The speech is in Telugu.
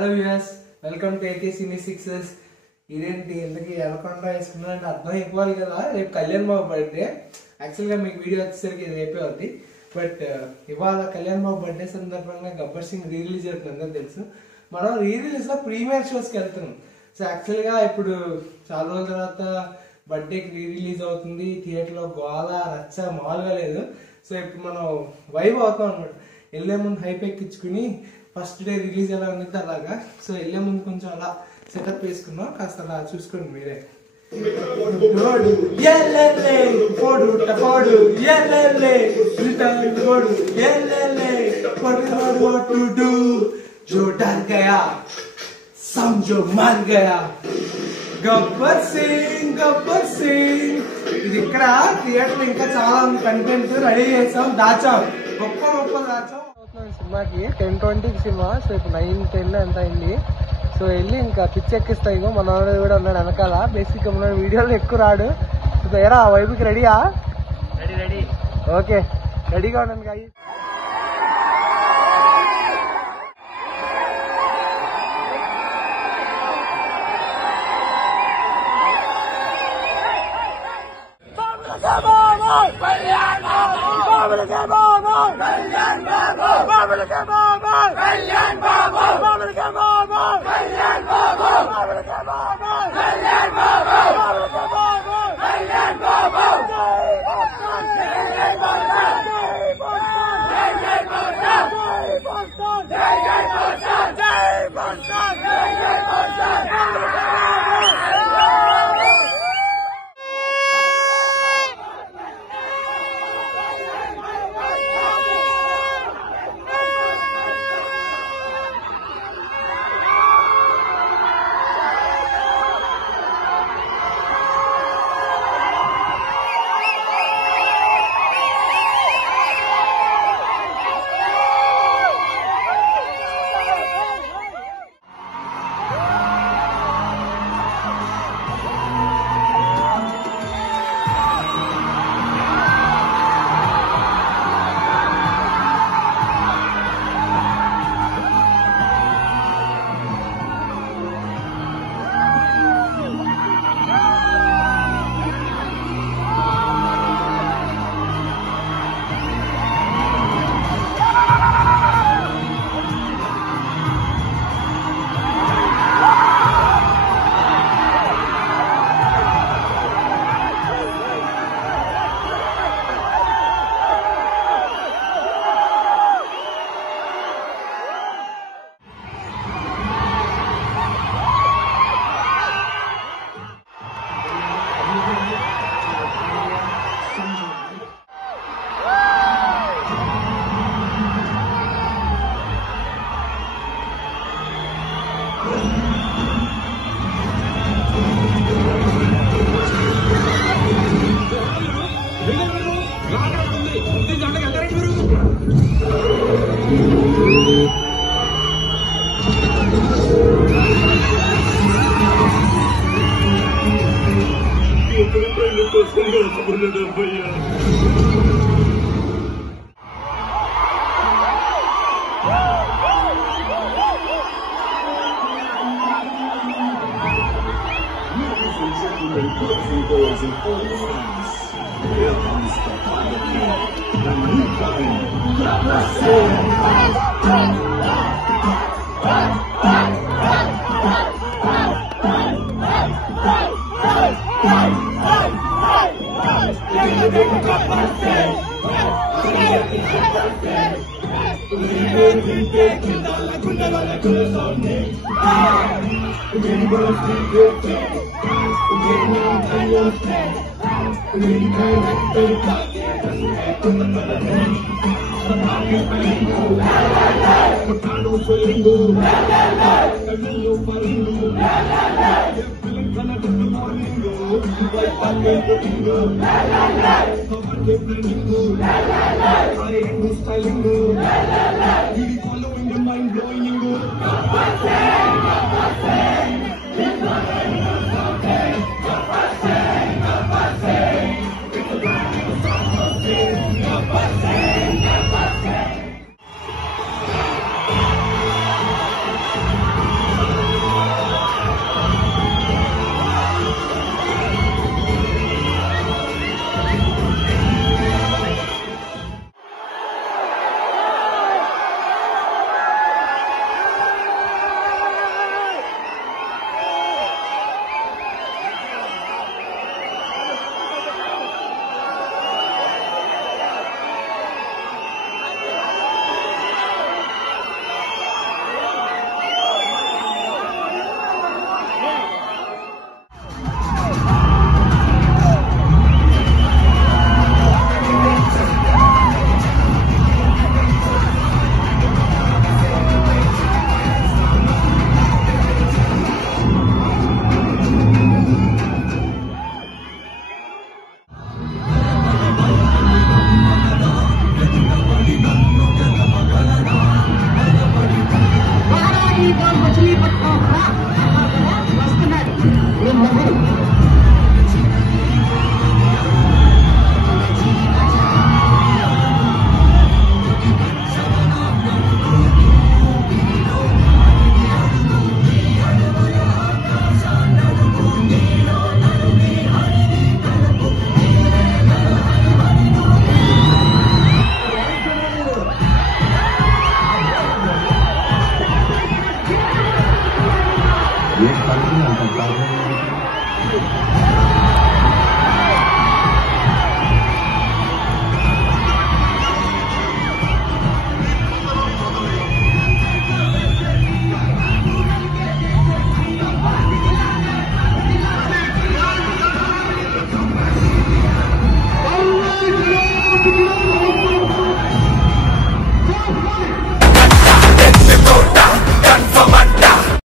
Hello viewers, welcome to AK Cine Sixes. ఇదేంటి ఎందుకు ఎలకొండ వేసుకున్నారంటే అర్థం అయిపోవాలి కదా. రేపు కళ్యాణ్ బాబు బర్త్డే. యాక్చువల్గా మీకు వీడియో వచ్చేసరికి ఇది రేపే అవుతుంది. బట్ ఇవాళ కళ్యాణ్ బాబు బర్త్డే సందర్భంగా గబ్బర్ సింగ్ రీ రిలీజ్ అవుతుంది, అందరూ తెలుసు. మనం రీ రిలీజ్లో ప్రీమియర్ షోస్కి వెళ్తున్నాం. సో యాక్చువల్గా ఇప్పుడు చాలా రోజుల తర్వాత బర్త్డేకి రీ రిలీజ్ అవుతుంది. థియేటర్లో గోల రచ్చ మామూలుగా లేదు. సో ఇప్పుడు మనం వైబ్ అవుతాం అనమాట. వెళ్ళే ముందు హైప్ ఎక్కించుకుని ఫస్ట్ డే రిలీజ్ ఎలా ఉంది అలాగా. సో వెళ్ళే ముందు కొంచెం అలా సెటప్ వేసుకున్నాం, కాస్త అలా చూసుకోండి మీరే. जो डर गया समझो मर गया గబ్బర్ సింగ్. ఇది ఇక్కడ థియేటర్ ఇంకా చాలా ఉంది, కంటెంట్ రెడీ చేసాం, దాచాం, గొప్ప దాచాం. సినిమాకి 10:20 సినిమా. సో ఇప్పుడు 9:10 ఎంత అయింది. సో వెళ్ళి ఇంకా పిచ్చి ఎక్కిస్తాయి. ఇగో మన కూడా ఉన్నాడు వెనకాల. బేసిక్ గా మన వీడియోలో ఎక్కువ రాడు. ఎరా వైపుకి రెడీయా? రెడీ. ఓకే, రెడీగా ఉన్నాను గాయి. Following the mind blowing you.